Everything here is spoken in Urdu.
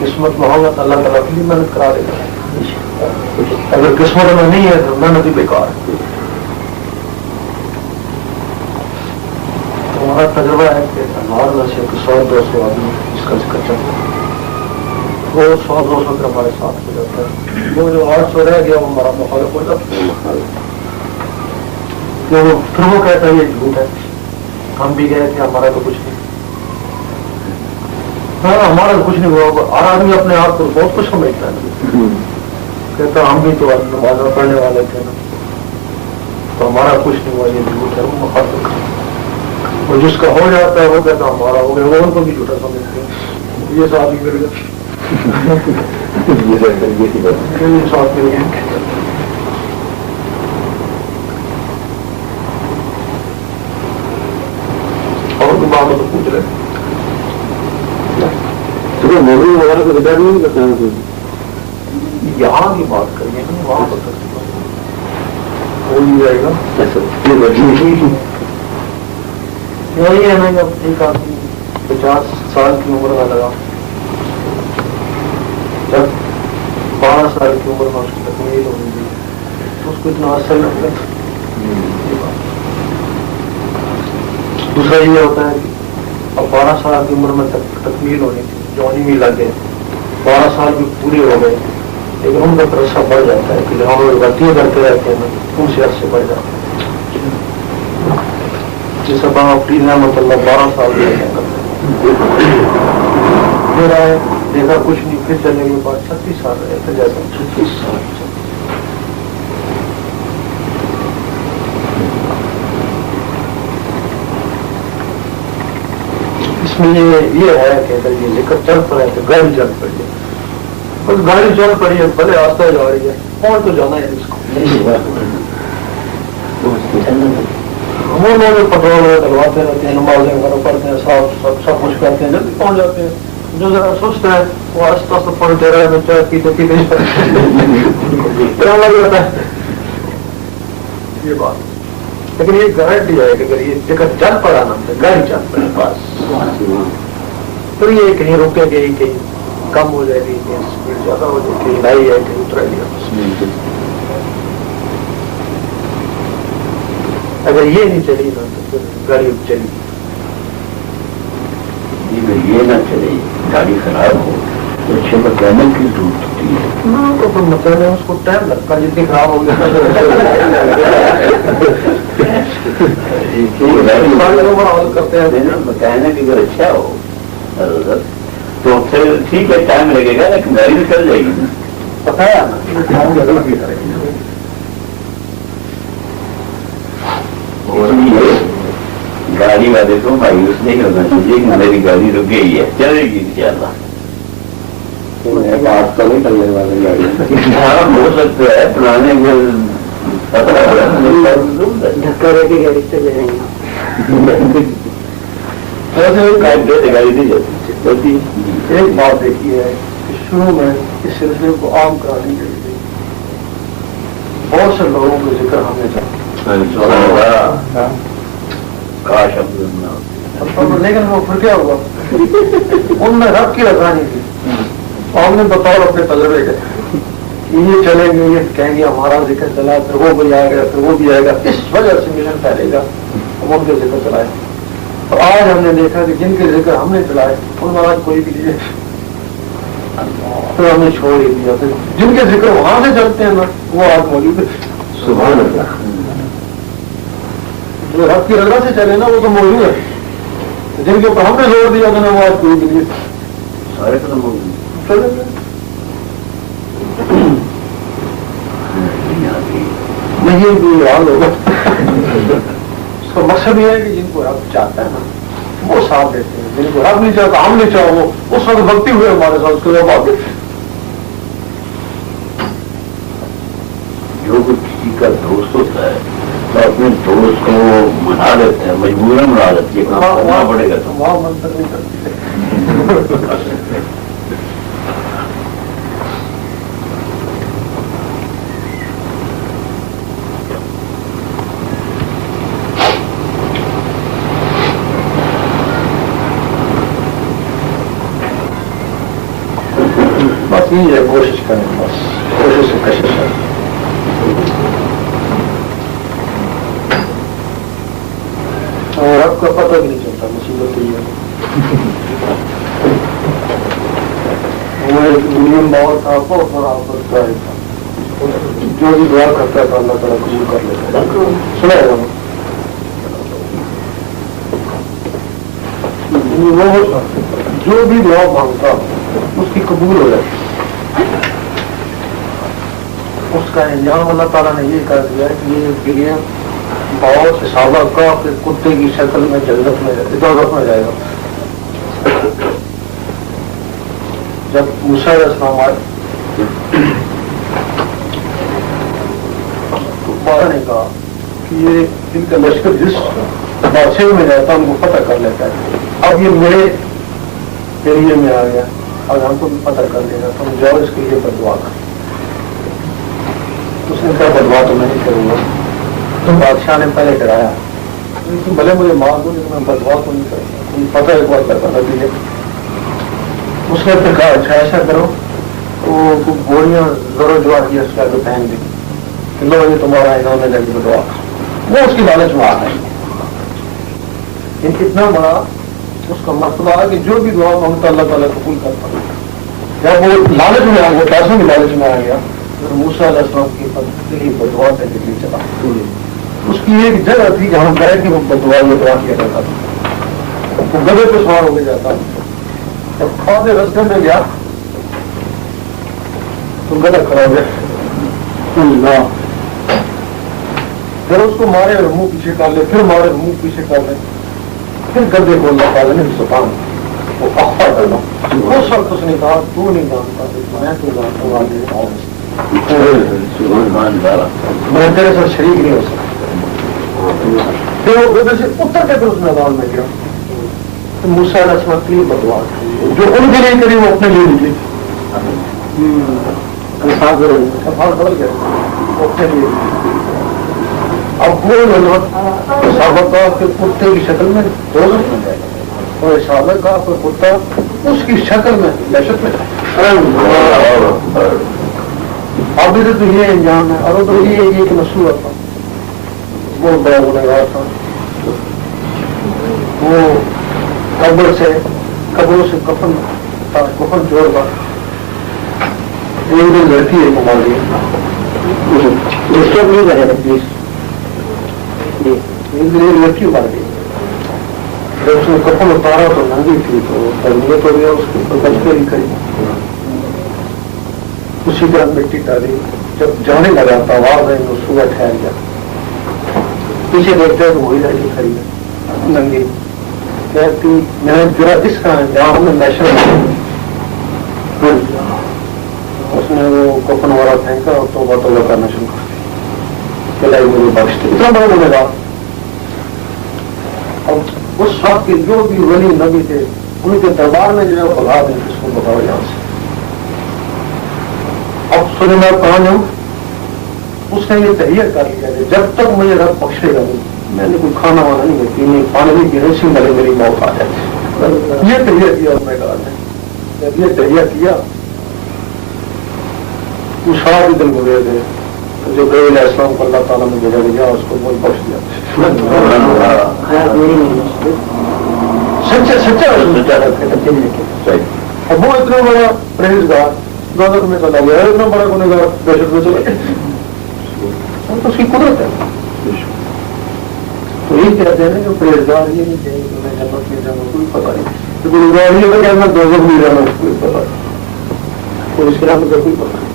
قسمت میں ہوگا تو اللہ تعالیٰ کے لیے محنت کرا دے گا. اگر قسمت میں نہیں ہے تو محنت ہی بیکار ہے. ہمارا تجربہ ہے کہ ہمارے میں سے 100-200 آدمی اس کا ذکر چلتا ہے، وہ 100-200 کے ہمارے ساتھ ہو جاتا ہے. وہ جو 800 رہ گیا وہ ہمارا مخالف ہو جاتا ہے. پھر وہ کہتا ہے یہ جھوٹ ہے، ہم بھی گئے تھے، ہمارا تو کچھ نہیں. ہاں ہمارا تو کچھ نہیں ہوا. ہر آدمی اپنے آپ کو بہت کچھ سمجھتا ہے، کہتا ہم بھی تو نماز پڑھنے والے تھے نا، تو ہمارا کچھ نہیں ہوا، یہ جھوٹ ہے. وہ مخالف ہے. اور جس کا ہو جاتا ہے وہ کہتا ہمارا ہو گیا، وہ ان کو بھی جھوٹا سمجھتے ہیں. یہ ساتھ ہی مل گیا، یہ ساتھ مل گیا. اور کوئی بات ہو تو پوچھ رہے موبائل وغیرہ کو ریٹائر نہیں کرتے ہیں. یہاں کی بات کریے نا، وہاں پر ہو نہیں جائے گا. یہی ہے نا جب ایک آدمی 50 سال کی عمر میں لگا، جب 12 سال کی عمر میں اس کی تکمیل ہو گئی تو اس کو اتنا اثر نہیں ہوتا. دوسرا یہ ہوتا ہے کہ اب 12 سال کی عمر میں تکمیل ہونی تھی، جوانی میں لگ گئے، 12 سال بھی پورے ہو گئے، لیکن ان کا رسہ بڑھ جاتا ہے کہ ہم لوگ غلطیاں کرتے رہتے ہیں نا، ان سے عرصے بڑھ جاتے ہیں. جیسے اپنی نعمت اللہ 12 سال بھی کرتے ہیں، پھر آئے دیکھا کچھ نہیں، پھر چلے گئے بعد 36 سال رہے تھے. جیسا 36 سال اس میں یہ ہے کہ اگر یہ ذکر چل پڑے تو گاڑی چل پڑی ہے، بس گاڑی چل پڑی ہے، بھلے آستہ جا رہی ہے، پہنچ تو جانا ہے اس کو. وہ لوگ پٹرول ڈلواتے رہتے ہیں، نمازیں وغیرہ پڑھتے ہیں، سب کچھ کرتے ہیں، جلدی پہنچ جاتے ہیں. جو ذرا سست ہے وہ آستہ آستہ پڑھتے رہے، چائے پیتے پیتے لگ جاتا ہے. یہ بات، لیکن یہ گارنٹی ہے کہ اگر یہ ٹکٹ چل پڑا نا تو گاڑی چل پڑے بس. پھر یہ کہیں رکے گی، کہیں کم ہو جائے گی، کہیں اسپیڈ زیادہ ہو جائے گی، کہیں لائی ہے، کہیں اترے گی. اگر یہ نہیں چلی نا تو پھر گاڑی چلی. یہ نہ چلے، گاڑی خراب ہو تو اچھے مکینک کی ضرورت ہوتی ہے. تو پھر مکینک اس کو ٹائم لگتا ہے، جتنی خراب ہو گیا کرتے ہیں. مکینک اگر اچھا ہو تو پھر ٹھیک ہے، ٹائم لگے گا لیکن گاڑی تو چل جائے گی. پتا ہے نا گاڑی والے کو مایوس نہیں ہونا چاہیے کہ میری گاڑی رک گئی ہے، چلے گی انشاءاللہ. بات تو نہیں چلنے والی گاڑی. ہاں ہو سکتا ہے، پرانے دھکا رہ کے گاڑی چلے جائیں گے. گاڑی نہیں جاتی. ایک بات دیکھی ہے کہ شروع میں اس سلسلے کو عام کرانی چاہیے. بہت سے لوگوں کے ذکر ہم نے کاش لیکن وہ پھر کیا ہوا، ان میں رب کی رضانی تھی. ہم نے بطور اپنے تجربے کے یہ چلیں گے، یہ کہیں گے ہمارا ذکر چلا، پھر وہ بھی آئے گا، پھر وہ بھی آئے گا، اس وجہ سے مشن پھیلے گا، ہم ان کے ذکر چلائے. اور آج ہم نے دیکھا کہ جن کے ذکر ہم نے چلائے ان میں آج کوئی بھی لیے، پھر ہم نے چھوڑ ہی دیا. پھر جن کے ذکر وہاں سے چلتے ہیں نا وہ آج موجود ہے. سبحان اللہ. جو رب کی رضا سے چلے نا وہ تو موجود ہے، جن کے اوپر ہم نے زور دیا تھا نا وہ آج کوئی بھی لیے سارے ختم ہو گئے. نہیں بھی حال ہوگا. اس کا مقصد یہ ہے کہ جن کو رب چاہتا ہے نا وہ ساتھ دیتے ہیں، جن کو رب نہیں چاہتا ہم نہیں چاہو وہ اس وقت بھکتی ہوئے ہمارے ساتھ اس کے بعد جو کچھ کسی کا دوست ہوتا ہے تو اپنے دوست کو منا دیتے ہیں، مجبوراً منا دیتی ہے، کرنا پڑے گا تو وہاں منتر نہیں کرتی. تفصیل ہے، کوشش کریں، بس کوشش سے کشش ہے. اور آپ کا پتہ بھی نہیں چلتا، مصیبت یہ ہے. وہ ایک ملین باور تھا، بہت بڑا آفت تھا. جو بھی دعا کرتا ہے تو اللہ تعالیٰ قبول کر لیتا ہے. سنا ہے وہ جو بھی دعا مانگتا اس کی قبول ہو جاتی. اس کا انجام اللہ تعالیٰ نے یہ کر دیا کہ یہ گریا بہت سے صحابہ کا کہ کتے کی شکل میں جنت میں عبادت میں جائے گا. جب موسیٰ علیہ السلام آئے تو بارہ نے کہا کہ یہ ان کا لشکر جس بادشاہ میں جاتا ان کو فتح کر لیتا ہے. اب یہ میرے ایریے میں آ گیا، اب ہم کو بھی فتح کر لے گا، تم جاؤ اس کے لیے بدعا کر. اس نے کہا بدعا تو میں نہیں کروں گا. تو بادشاہ نے پہلے کرایا بھلے مجھے مار دو لیکن میں بدعا تو نہیں کروں گا، تم فتح ایک بار کرتا نتیجے. اس نے پھر کہا اچھا ایسا کرو، وہ گولیاں ضرور جو آتی ہے اس کا پہن دی کہ لو یہ تمہارا انعام ہے جب بدعا. وہ اس کی لالچ میں آ رہا ہے. اتنا بڑا اس کا مرتبہ ہے کہ جو بھی دعا مانگتا اللہ تعالیٰ قبول کرتا ہے. جب وہ لالچ میں آ گیا، پیسوں کی لالچ میں آ گیا، پھر موسیٰ علیہ السلام کی بدعا کرنے کے لیے چلا. اس کی ایک جگہ تھی جہاں گئے کہ وہ بدعا کیا کرتا تھا. وہ گدھے پہ سوار ہو کے جاتا. جب کھاتے رستے میں گیا تو گدھا کھڑا ہو گیا. پھر اس کو مارے اور منہ پیچھے کر لے، پھر مارے منہ پیچھے کر لے. پھر گدے کو اللہ تعالیٰ نے سبحان وہ اخبار کرنا. اس وقت اس نے کہا تو نہیں جانتا میں تو جانتا ہوں، میں تیرے ساتھ شریک نہیں ہو سکتا. پھر وہ گدے سے اتر کے پھر اس میدان میں گیا. موسیٰ علیہ السلام کے لیے بدعا جو ان کے لیے کری وہ اپنے لیے نکلی. الفاظ بدل گئے وہ اپنے لیے. اب وہ صحابہ کا کہ کتے کی شکل میں دوزخ میں جائے گا، اور صحابہ کا کوئی کتا اس کی شکل میں دہشت میں جائے گا. اب ادھر تو یہ انجام ہے اور ادھر یہ کہ مسئلہ تھا بہت بڑا گنہگار تھا. وہ قبروں سے کفن جوڑ کر ایک دن لڑکی ہے کو مار دیا. نہیں کرے گا پلیز ایک دن لڑکی مار گئی. جب اس نے کفن اتارا تو ننگی تھی تو تربیت ہو گیا، اس کے اوپر بچپے نہیں کری، اسی طرح مٹی ڈالی. جب جانے لگا تو آواز آئی تو صبح ٹھہر گیا. پیچھے دیکھتے تو وہی لڑکی کھڑی ہے ننگی. کہتی میں نے جرا اس کا جہاں ہم نے نیشنل اس نے وہ کفن والا پھینکا اور توبہ توبہ کرنا شروع کر دیا کہ لائی مجھے بخش دے. اتنا بڑا ہونے لگا. اب اس وقت کے جو بھی ولی نبی تھے ان کے دربار میں جو ہے بلا دیں اس کو بتاؤ یہاں سے. اب سنے میں کہاں جاؤں. اس نے یہ تحریر کر لیا کہ جب تک مجھے رب بخشے گا میں نے کوئی کھانا وانا نہیں پینے پانی نہیں پینے سے ملے میری موت آ جائے. یہ تحریر کیا اس نے کہا جب یہ تحریر کیا وہ سارا بھی دل گزرے تھے جو علیہ السلام کو اللہ تعالیٰ نے بھیجا گیا اس کو بہت بخش دیا. سچا اب وہ اتنا بڑا پرہیزگار دولت میں چلا گیا، اتنا بڑا گنہگار دہشت میں چلا گیا. تو اس کی قدرت ہے. تو یہ کہتے ہیں کہ پرہیزگار یہ نہیں چاہیے کہ میں جنت میں جاؤں کوئی پتہ نہیں. گنہگار یہ کہ میں دوزخ میں جانا کوئی پتہ نہیں. اور اس کے نام کا کوئی پتہ نہیں.